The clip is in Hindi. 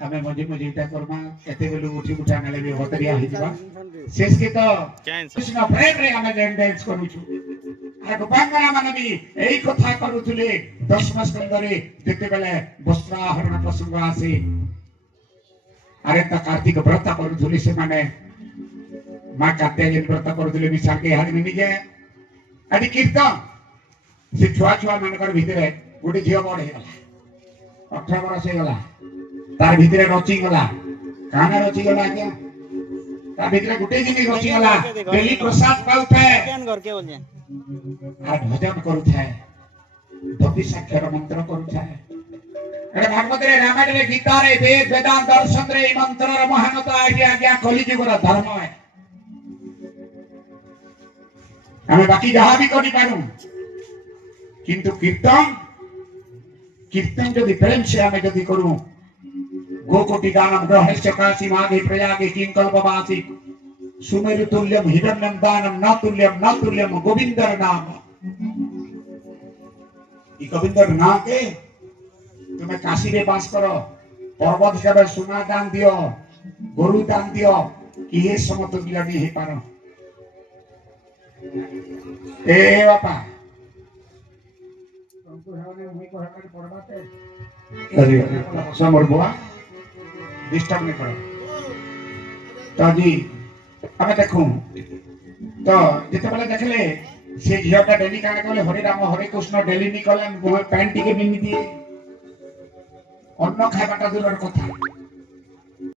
हमें मजे मजे इटा करमा एते बेलु उठी उठा नेले भी होतरिया हिजबा शेष के तो कृष्ण प्रेम रे हमें डांस करू छु आ गोपांगना माने भी एई कथा करूथुले 10 मास कंदरे जेते बेले वस्त्राहरण प्रसंग आसे अरे त कार्तिक व्रत करूथुले से माने मां कात्यायनी व्रत करूथुले विशाल के हाथ में निजे अडी कीर्तन से छुआ छुआ मानकर भितरे गोटे झियो बड़ हे 18 वर्ष हे गला तार भितरे रची गला काना रची गला क्या तार भितरे गुटे जिनी रची गला डेली प्रसाद पाउथे ज्ञान कर के बोल आ भजन करूथे धोती साक्षर मंत्र करूथे अरे भागवत रे रामायण रे गीता रे वेद वेदांत दर्शन रे मंत्र रे महानता आज्ञा आज्ञा कली जुग रा धर्म है हमें बाकी जहां भी करी पारू किंतु कीर्तन कीर्तन यदि प्रेम से हमें यदि करूं गोकोटि गानम ग्रहस्य काशी मागे प्रयागे किंकल्पवासी सुमेरु तुल्यम हिरण्यम दानम न तुल्यम गोविंदर नाम ई गोविंदर नाम के तुम्हें काशी रे बास करो पर्वत हिसाब सुना दान दियो गुरु दान दियो कि ये समतुल्य नहीं हे पारो ए बापा तुमको हमारे मुई को हमारे पढ़वाते अरे समर बुआ डिस्टर्ब नहीं करो तो जी हमें देखूं तो जिते बेले देखले से झियोटा डेली काना कहले हरे राम हरे कृष्ण डेली निकले मुहे पैंट टिके बिनि दिए अन्न खाइबाटा दूरर कथा